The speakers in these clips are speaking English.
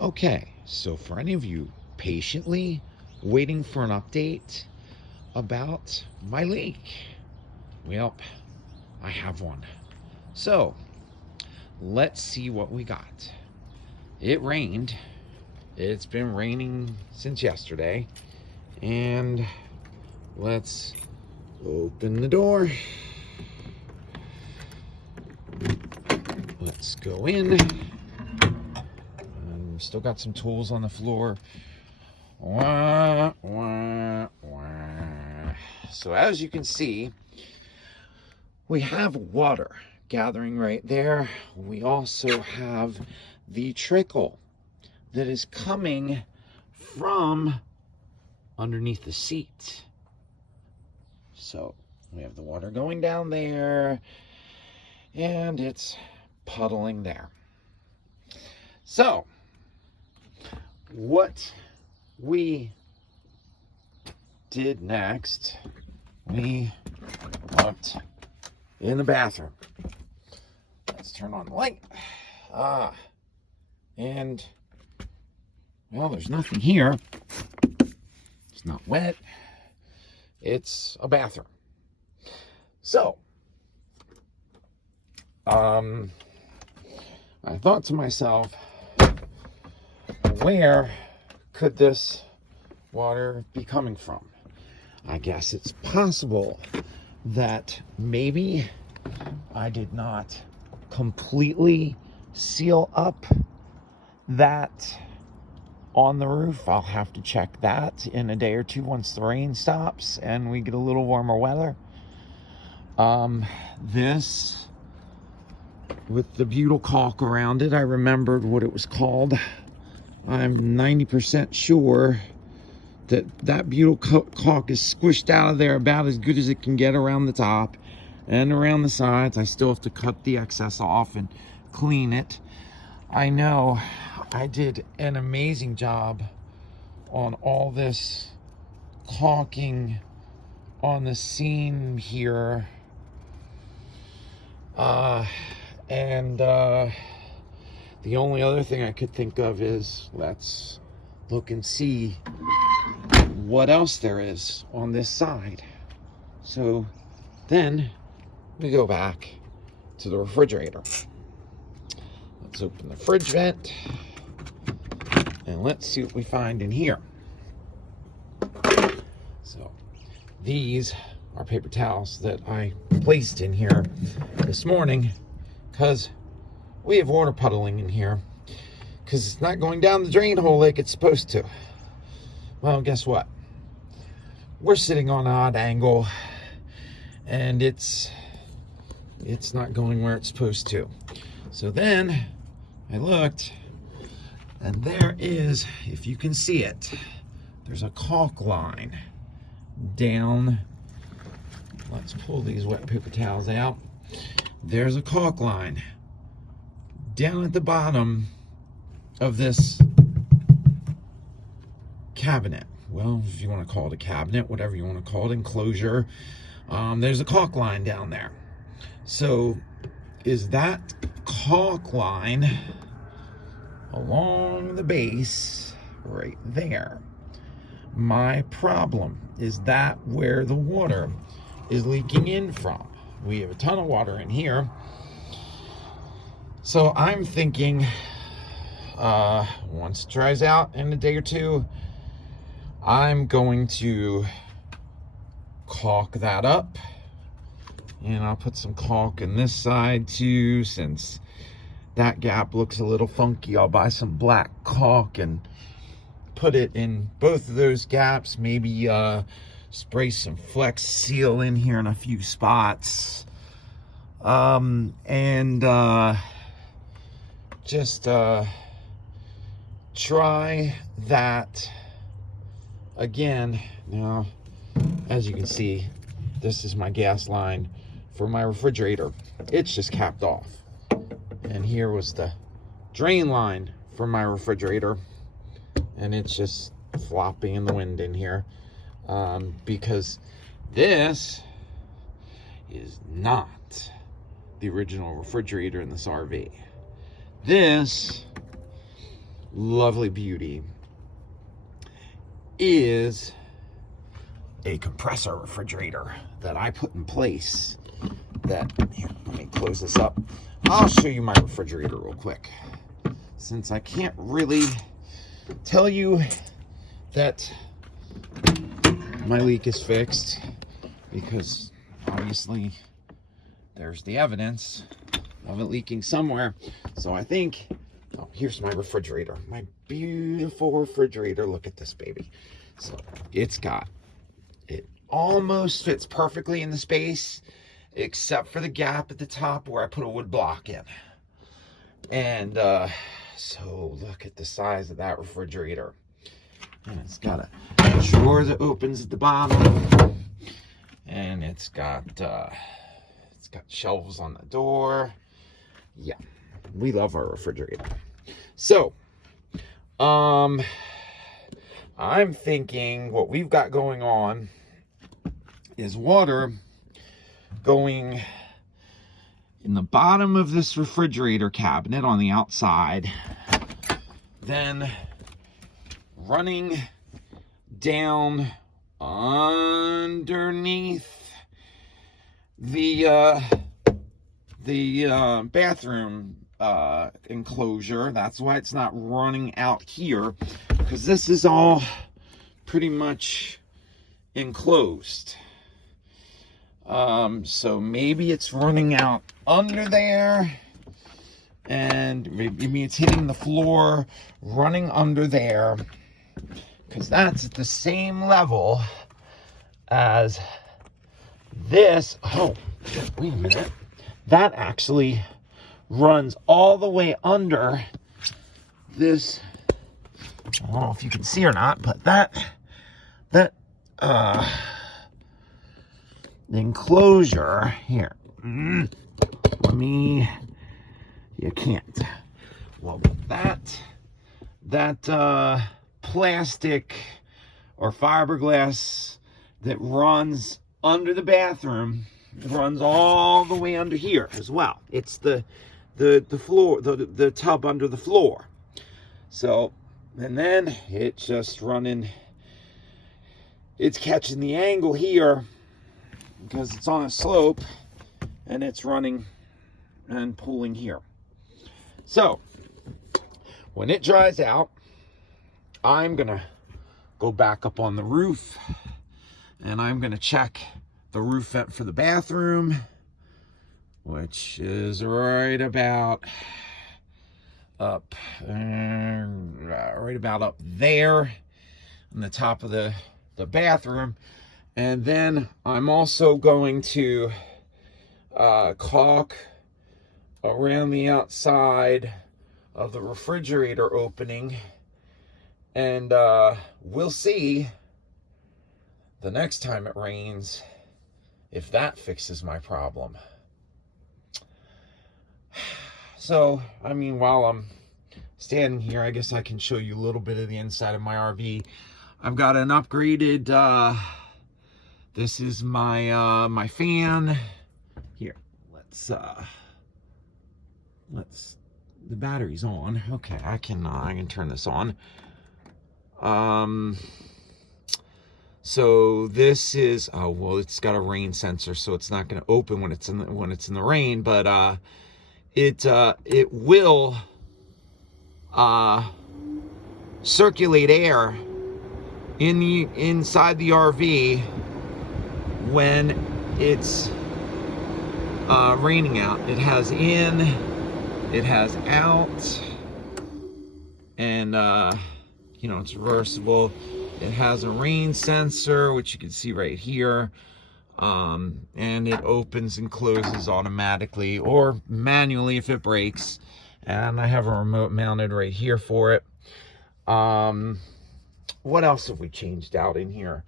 Okay, so for any of you patiently waiting for an update about my leak, well, I have one. So let's see what we got. It rained. It's been raining since yesterday. And let's open the door. Let's go in. Still got some tools on the floor. Wah, wah, wah. So as you can see, we have water gathering right there. We also have the trickle that is coming from underneath the seat. So we have the water going down there and it's puddling there. So what we did next, we looked in the bathroom. Let's turn on the light. And well, there's nothing here. It's not wet. It's a bathroom. So I thought to myself, where could this water be coming from? I guess it's possible that maybe I did not completely seal up that on the roof. I'll have to check that in a day or two once the rain stops and we get a little warmer weather. This with the butyl caulk around it, I remembered what it was called. I'm 90% sure that that butyl caulk is squished out of there about as good as it can get around the top and around the sides. I still have to cut the excess off and clean it. I know I did an amazing job on all this caulking on the seam here. The only other thing I could think of is let's look and see what else there is on this side. So then we go back to the refrigerator. Let's open the fridge vent and let's see what we find in here. So these are paper towels that I placed in here this morning because we have water puddling in here because it's not going down the drain hole like it's supposed to. Well, guess what? We're sitting on an odd angle and it's not going where it's supposed to. So then I looked and there is, if you can see it, there's a caulk line down. Let's pull these wet paper towels out. There's a caulk line down at the bottom of this cabinet. Well, if you want to call it a cabinet, whatever you want to call it, enclosure, there's a caulk line down there. So is that caulk line along the base right there? My problem is that where the water is leaking in from. We have a ton of water in here. So I'm thinking once it dries out in a day or two, I'm going to caulk that up. And I'll put some caulk in this side too, since that gap looks a little funky. I'll buy some black caulk and put it in both of those gaps. Maybe spray some Flex Seal in here in a few spots. Just try that again. Now, as you can see, this is my gas line for my refrigerator. It's just capped off. And here was the drain line for my refrigerator. And it's just flopping in the wind in here. Because this is not the original refrigerator in this RV. This lovely beauty is a compressor refrigerator that I put in place. That, here, let me close this up. I'll show you my refrigerator real quick, since I can't really tell you that my leak is fixed, because obviously there's the evidence of it leaking somewhere. So I think, oh, here's my refrigerator, my beautiful refrigerator. Look at this baby. So it almost fits perfectly in the space, except for the gap at the top where I put a wood block in. And so look at the size of that refrigerator. And it's got a drawer that opens at the bottom, and it's got shelves on the door. Yeah, we love our refrigerator. So I'm thinking what we've got going on is water going in the bottom of this refrigerator cabinet on the outside, then running down underneath the bathroom enclosure. That's why it's not running out here, because this is all pretty much enclosed. So maybe it's running out under there, and maybe it's hitting the floor, running under there, because that's at the same level as this. Oh, wait a minute. That actually runs all the way under this. I don't know if you can see or not, but that enclosure here. You can't. Well, that plastic or fiberglass that runs under the bathroom runs all the way under here as well. It's the floor, the tub under the floor. So, and then it's just running, it's catching the angle here because it's on a slope, and it's running and pulling here. So when it dries out, I'm gonna go back up on the roof, and I'm gonna check the roof vent for the bathroom, which is right about up there on the top of the bathroom. And then I'm also going to caulk around the outside of the refrigerator opening, and we'll see the next time it rains if that fixes my problem. So, I mean, while I'm standing here, I guess I can show you a little bit of the inside of my RV. I've got an upgraded, this is my my fan. Here, let's, the battery's on. Okay, I can turn this on. So this is, oh, well, it's got a rain sensor, so it's not going to open when it's in the rain, but it will circulate air inside the RV when it's raining out. It has in, it has out, and you know, it's reversible. It has a rain sensor, which you can see right here, and it opens and closes automatically or manually if it breaks. And I have a remote mounted right here for it. What else have we changed out in here?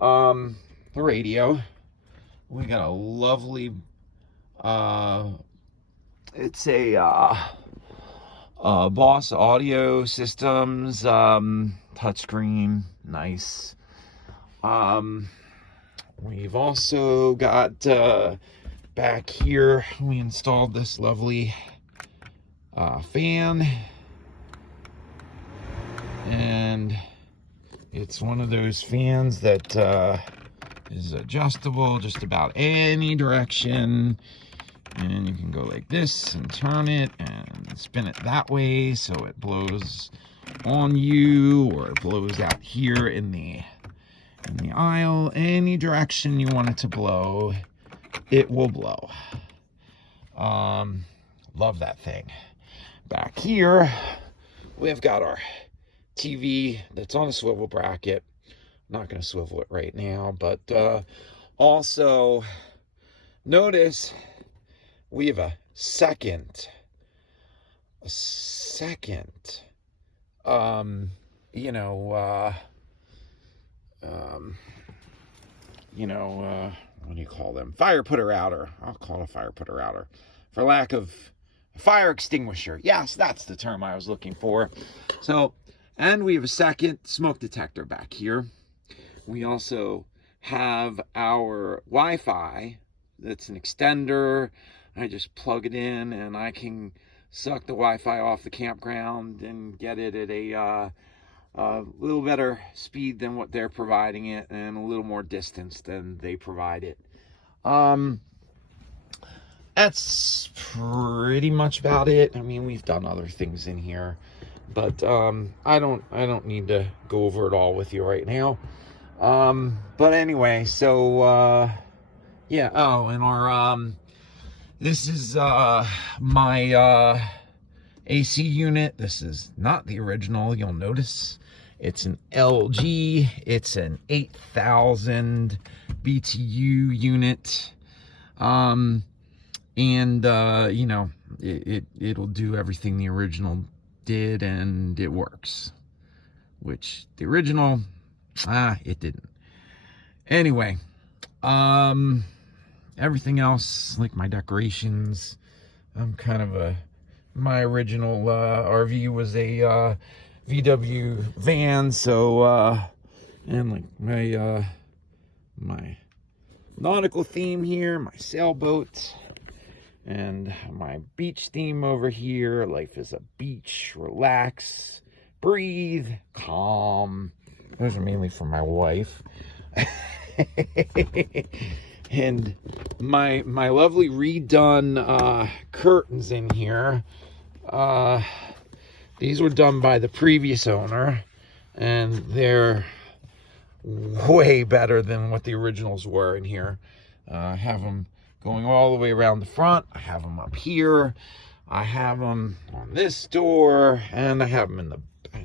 The radio. We got a lovely, it's a Boss Audio Systems, touchscreen, nice. We've also got back here, we installed this lovely fan. It's one of those fans that is adjustable just about any direction. And you can go like this and turn it and spin it that way so it blows on you, or it blows out here in the aisle. Any direction you want it to blow, it will blow. Love that thing. Back here, we've got our TV that's on a swivel bracket. I'm not going to swivel it right now, but also notice we have a second, what do you call them? Fire putter outer. I'll call it a fire putter outer, for lack of fire extinguisher. Yes, that's the term I was looking for. So, and we have a second smoke detector back here. We also have our Wi-Fi. That's an extender. I just plug it in and I can suck the Wi-Fi off the campground and get it at a little better speed than what they're providing it, and a little more distance than they provide it. That's pretty much about it. I mean, we've done other things in here, but I don't need to go over it all with you right now. But anyway, so yeah. Oh, and our this is my AC unit. This is not the original. You'll notice it's an LG. It's an 8,000 BTU unit. You know, it'll do everything the original did, and it works. Which the original, it didn't. Anyway, everything else, like my decorations, I'm kind of my original RV was a VW van, so and like my nautical theme here, my sailboat, and my beach theme over here. Life is a beach, relax, breathe, calm. Those are mainly for my wife. And my lovely redone curtains in here. These were done by the previous owner, and they're way better than what the originals were in here. I have them going all the way around the front. I have them up here. I have them on this door, and I have them in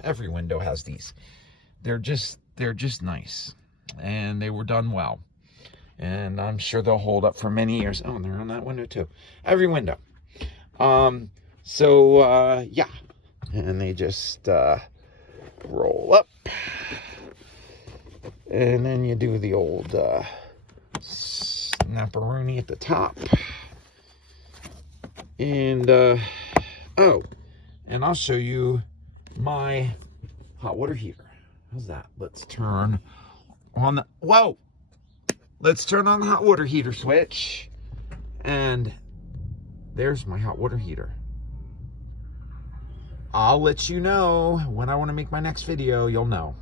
every window has these. They're just nice, and they were done well. And I'm sure they'll hold up for many years. Oh, and they're on that window too. Every window. Yeah. And they just roll up. And then you do the old snapperoonie at the top. And, oh, and I'll show you my hot water heater. How's that? Let's turn on the, whoa! Let's turn on the hot water heater switch. And there's my hot water heater. I'll let you know when I want to make my next video. You'll know.